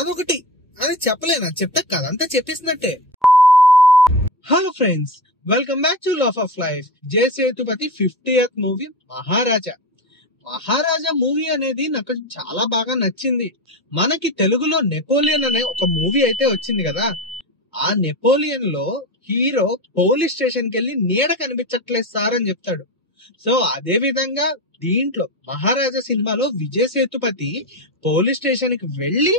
అదొకటి. అది చెప్పలేను, అది చెప్తే కదంతా చెప్పేసినట్టే. Hello friends, welcome back to laugh of life. Jai Sethupathi 50th movie Maharaja. Maharaja movie అనేది నాకు చాలా బాగా నచ్చింది. మనకి తెలుగులో నెపోలియన్ అనే ఒక మూవీ అయితే వచ్చింది కదా. ఆ నెపోలియన్ లో హీరో పోలీస్ స్టేషన్ కి వెళ్ళి నీడ కనిపించట్లేదు సార్ అని చెప్తాడు. సో అదే విధంగా దీంట్లో మహారాజా సినిమాలో విజయ్ సేతుపతి పోలీస్ స్టేషన్ కి వెళ్ళి,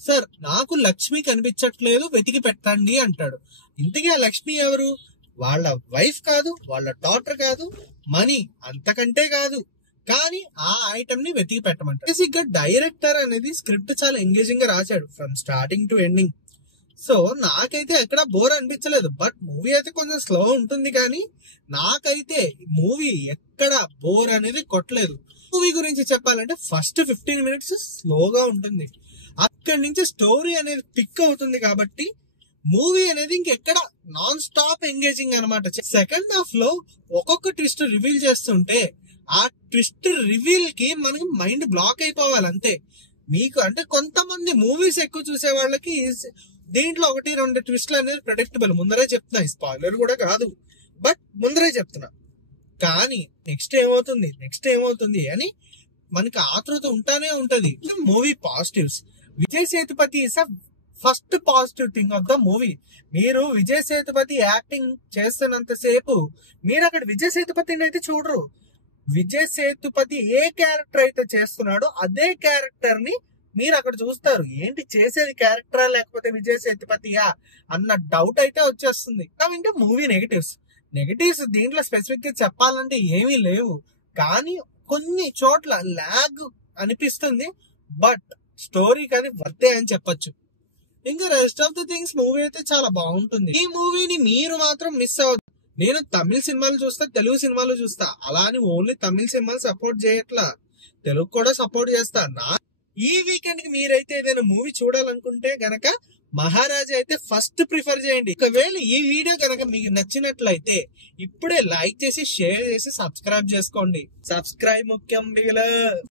సార్ నాకు లక్ష్మి కనిపించట్లేదు, వెతికి పెట్టండి అంటాడు. ఇంతకీ ఆ లక్ష్మి ఎవరు? వాళ్ళ వైఫ్ కాదు, వాళ్ళ డాటర్ కాదు, మనీ అంతకంటే కాదు. కానీ ఆ ఐటమ్ ని వెతికి పెట్టమంటారు. బేసిక్ గా డైరెక్టర్ అనేది స్క్రిప్ట్ చాలా ఎంగేజింగ్ గా రాశాడు from starting to ending. So నాకైతే ఎక్కడ బోర్ అనిపించలేదు. బట్ మూవీ అయితే కొంచెం స్లో ఉంటుంది, కానీ నాకైతే మూవీ ఎక్కడ బోర్ అనేది కొట్టలేదు. మూవీ గురించి చెప్పాలంటే ఫస్ట్ 15 minutes స్లోగా ఉంటుంది. అక్కడి నుంచి స్టోరీ అనేది పిక్ అవుతుంది కాబట్టి మూవీ అనేది ఇంకెక్కడ నాన్ స్టాప్ ఎంగేజింగ్ అనమాట. సెకండ్ హాఫ్ లో ఒక్కొక్క ట్విస్ట్ రివీల్ చేస్తుంటే ఆ ట్విస్ట్ రివీల్ కి మనకి మైండ్ బ్లాక్ అయిపోవాలి అంతే. మీకు అంటే కొంతమంది మూవీస్ ఎక్కువ చూసే వాళ్ళకి దీంట్లో 1-2 ట్విస్ట్లు అనేది ప్రెడిక్టబుల్. ముందరే చెప్తున్నా, స్పాయిలర్ కూడా కాదు, బట్ ముందరే చెప్తున్నా. కానీ నెక్స్ట్ ఏమవుతుంది అని మనకి ఆతృత ఉంటానే ఉంటది. Movie positives, Vijay Sethupathi is first positive thing of the movie. మీరు విజయ్ సేతుపతి యాక్టింగ్ చేస్తున్నంత సేపు మీరు అక్కడ విజయ్ సేతుపతిని అయితే చూడరు. విజయ్ సేతుపతి ఏ క్యారెక్టర్ అయితే చేస్తున్నాడో అదే క్యారెక్టర్ ని మీరు అక్కడ చూస్తారు. ఏంటి చేసేది క్యారెక్టరా లేకపోతే విజయ్ సేతుపతియా అన్న డౌట్ అయితే వచ్చేస్తుంది. అంటే మూవీ నెగటివ్స్ దీంట్లో స్పెసిఫిక్ గా చెప్పాలంటే ఏమీ లేవు, కానీ కొన్ని చోట్ల లాగ్ అనిపిస్తుంది. బట్ స్టోరీకి అది వర్తే అని చెప్పొచ్చు. ఇంకా rest of the things movie అయితే చాలా బాగుంటుంది. ఈ మూవీని మీరు మాత్రం మిస్ అవ్వద్దు. నేను తమిళ సినిమాలు చూస్తా, తెలుగు సినిమాలు చూస్తా. అలా అని ఓన్లీ తమిళ సినిమాలు సపోర్ట్ చేయట్లా, తెలుగు కూడా సపోర్ట్ చేస్తా. ఈ వీకెండ్ కి మీరైతే ఏదైనా మూవీ చూడాలనుకుంటే గనక మహారాజా అయితే ఫస్ట్ ప్రిఫర్ చేయండి. ఒకవేళ ఈ వీడియో కనుక మీకు నచ్చినట్లయితే ఇప్పుడే లైక్ చేసి, షేర్ చేసి, సబ్స్క్రైబ్ చేసుకోండి. సబ్స్క్రైబ్ ముఖ్యం బిగల.